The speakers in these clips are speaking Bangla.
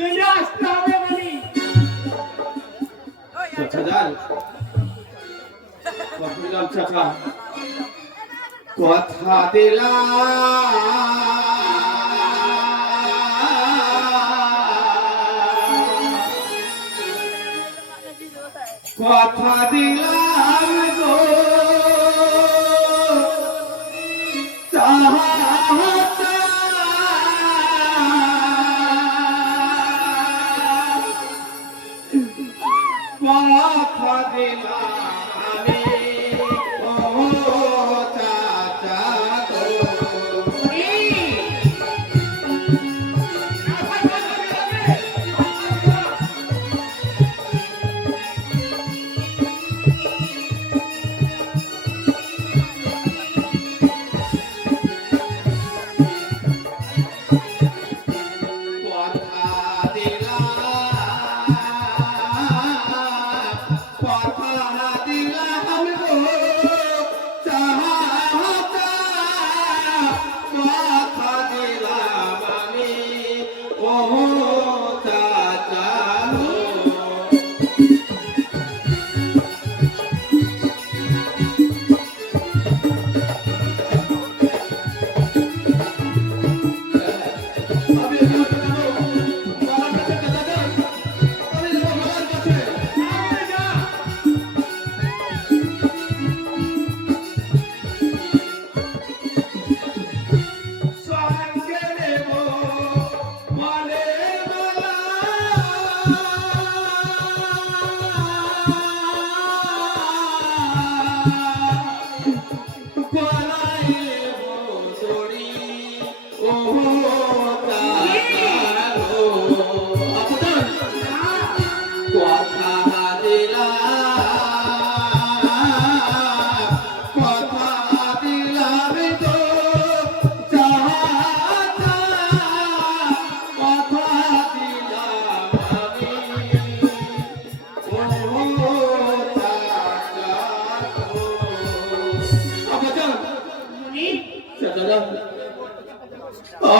নেমে আসতে হবে বলি। চাচা যান বললাম চাচা কথা দিলাম গো চাহতা কথা দিলাম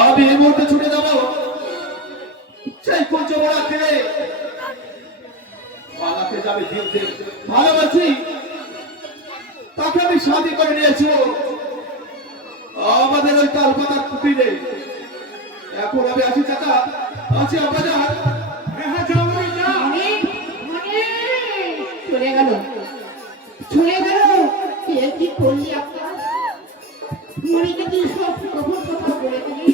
আমি এই মুহূর্তে ছুটে যাবো সেই পঞ্চবড়া ছেড়ে পালাতে যাবে দিতে ভালোবাসি তাকে আমি শাদী করে নিয়েছি আমাদের ওই কালকাতার কুটিরে এখন আমি আছি চাচা আছি আপনাদের চলে গেল চলে গেল কি করলি আপনার মনিকে তুই সব গোপন কথা বলে দিলি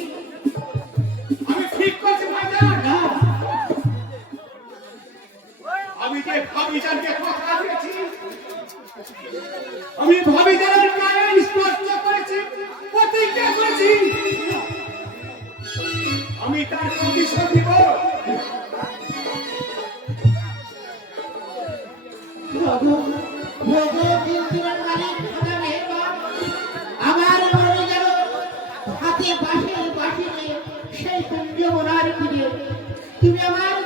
আমি ঠিক করছি ভাইজান আমি যে ভাবিজানকে কথা দিয়েছি আমি ভাবিজানের কানে স্পষ্ট করেছি প্রতিজ্ঞা করেছি আমি তার প্রতিশোধ দিব হাতে বাঁশি বাঁশি সেই কুঞ্জ বোনার ফিরে তুমি আমার